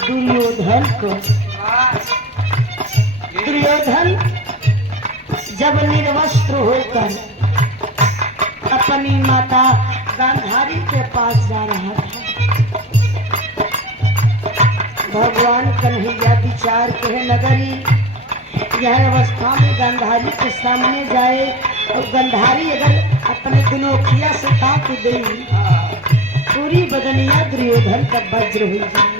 दुर्योधन को। दुर्योधन जब निर्वस्त्र होकर अपनी माता गांधारी के पास जा रहा था, भगवान कन्हैया विचार के नगरी यह अवस्था में गांधारी के सामने जाए और गांधारी अगर अपने दुनोखिया से ताक दे, पूरी बदनिया दुर्योधन का वज्र हुई जाए,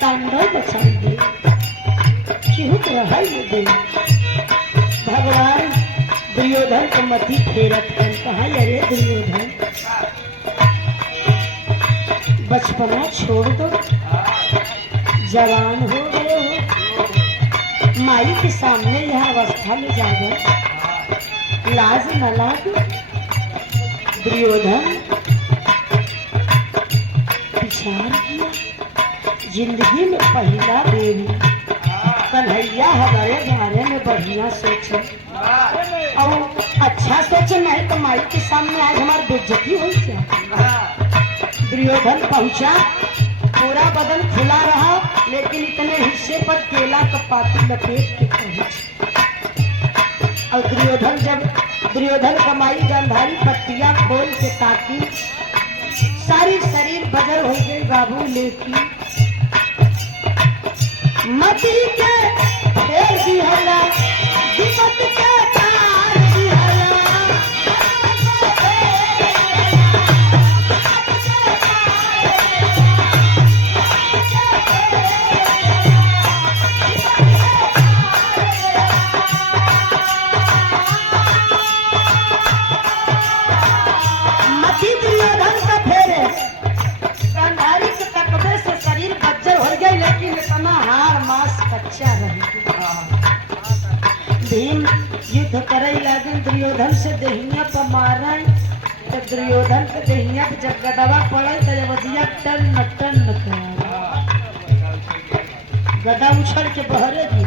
तांडव बचाएंगे, चिहुक रहा दे। भगवान दुर्योधन को मति फेरत कर कहा, अरे दुर्योधन बचपना छोड़ दो, जवान हो गए हो, माई के सामने यह अवस्था में जा गए, लाज न लाग। दुर्योधन विचार किया, जिंदगी में पहला बेरी कन्हैया हमारे बारे में बढ़िया सोचे और अच्छा सोचे, नहीं तो माई के सामने आज हमारी बेइज्जती हो जाए। दुर्योधन पहुंचा, पूरा बदन खुला रहा, लेकिन इतने हिस्से पर केला का पाती लपेट के पहुंच। और दुर्योधन कमाई गांधारी पट्टियां खोल के ताकी, सारी शरीर बजर हो गई बाबू, लेकिन मती के फेर दिहला, विपत के तार दिहला। मती दुर्योधन का फेरे, गांधारी के तकबे से शरीर बज्जर हो गई, लेकिन इतना हार मास कच्चा रही। भीम युद्ध करे लगे दुर्योधन से, देहिया पर मारे तो दुर्योधन के देहिया पे जब गदवा पड़े तो वजिया टन टन गदा उछल के बहरे दी,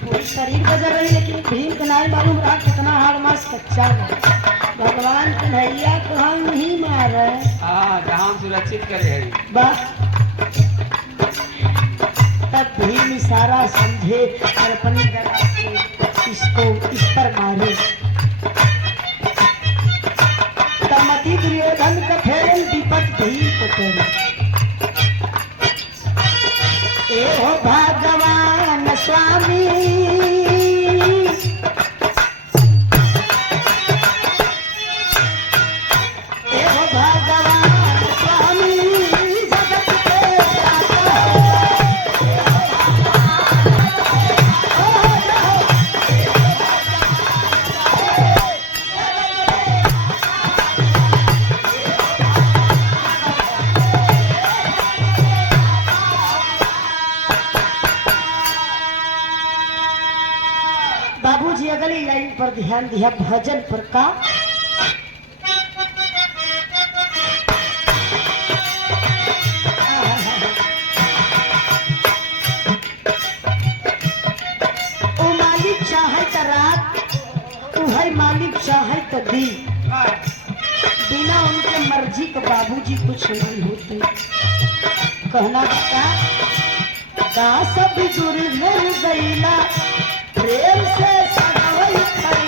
पूरी शरीर बजर रही, लेकिन भीम के नहीं मालूम रहा कितना हार मास कच्चा रहा। भगवान कन्हैया को हम नहीं मारे, जहाँ सुरक्षित करे बस तब भीम इशारा समझे और अपनी गदा से इसको इस पर मारे। तमति दुर्योधन का फेरल विपत भीम को तेरे, ए हो भगवान स्वामी, बाबूजी अगली लाइन पर ध्यान दिया, भजन पर का। ओ मालिक चाहे तो रात, उहर मालिक चाहे तो दिन, बिना उनके मर्जी के बाबूजी कुछ नहीं होते। कहना का दास भी दुर्घर गईला, प्रेम से सगाई खड़ी।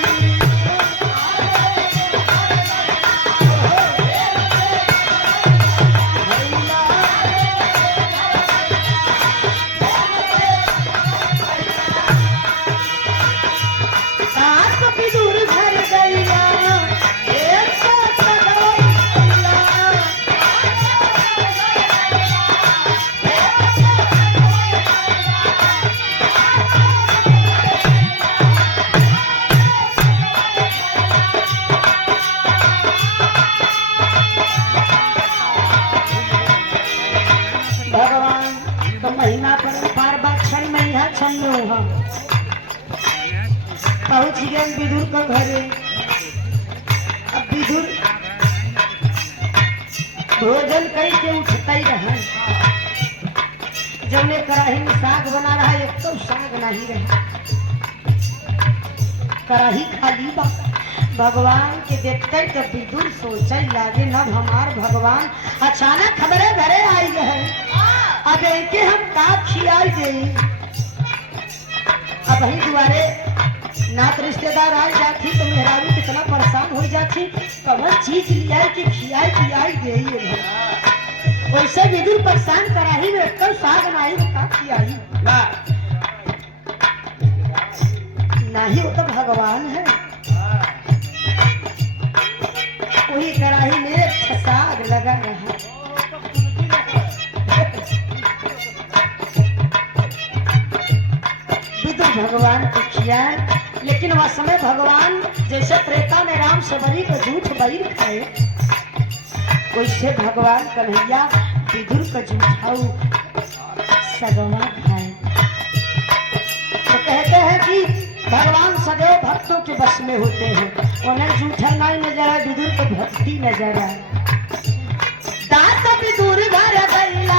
पहुंच गए विदुर का घरे। अब विदुर भोजन कई के उठता ही रहा। जब ने कढ़ाई में साग बना रहा है, एक तो साग नहीं रहा, कढ़ाई खाली बा। भगवान के देखते तो विदुर सोचे लागे न हमार भगवान अचानक हमारे घरे आई है। अब इनके हम का खियाई दे। अब वही दुआरे नात रिश्तेदार आ जाती तो मेहरारू कितना परेशान हो जाती, कौन चीज लिया कि खियाई पियाई दे। वैसे विदुर परेशान कराही में कल साग नहीं का खियाई नहीं, वो तो भगवान है। वही कढ़ाई में साग लगा रहा। विदुर भगवान को खियाए, लेकिन वह समय भगवान जैसे त्रेता में राम से बलि को झूठ बलि खाए, वैसे भगवान कन्हैया विदुर का झूठाऊ सगवा खाए। तो कहते हैं कि भगवान सदैव भक्तों के बस में होते हैं। उन्हें झूठा नहीं नजर आए, विदुर को भक्ति नजर आए। दास विदुर घर गैला,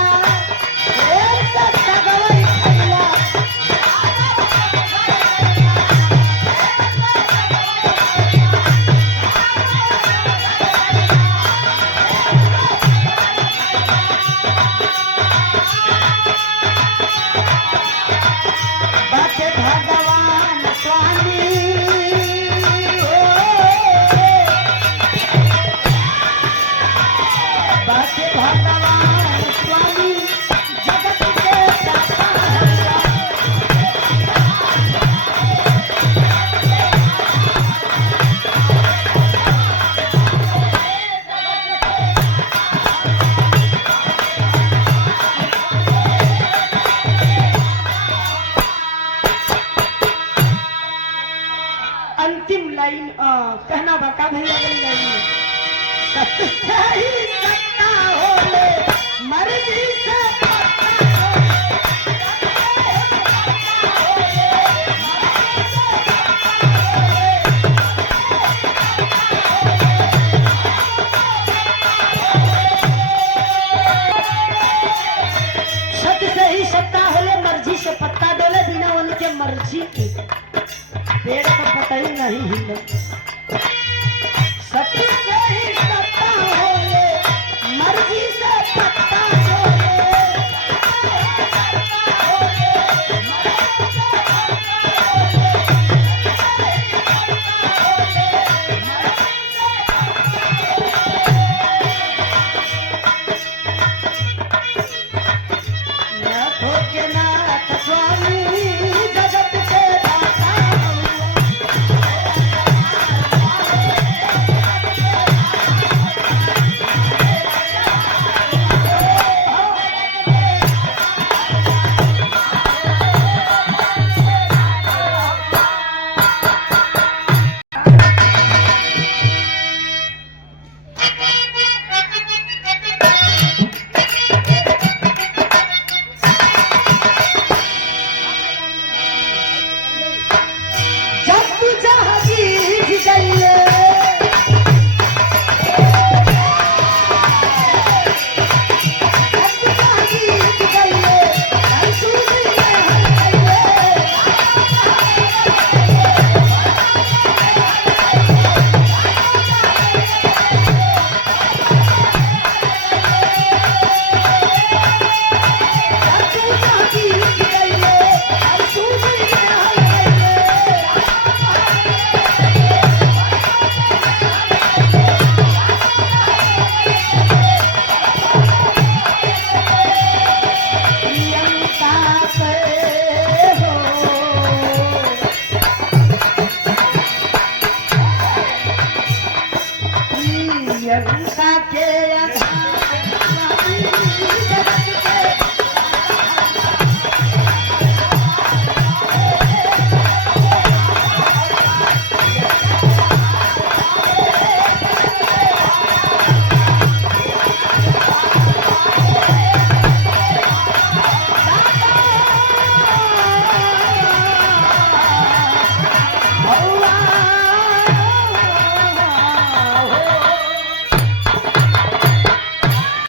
अंतिम लाइन कहना बता भैया लाइन सही सत्ता होले मर्जी से सत्य से ही सत्ता होले मर्जी से पत्ता डोले, बिना उनके मर्जी के पेड़ पर पता ही नहीं हिले। सत्य से ही सत्ता होले मर्जी से पत्ता डोले। नाथ के नाथ स्वामी जगत के दाता, प्रियंका के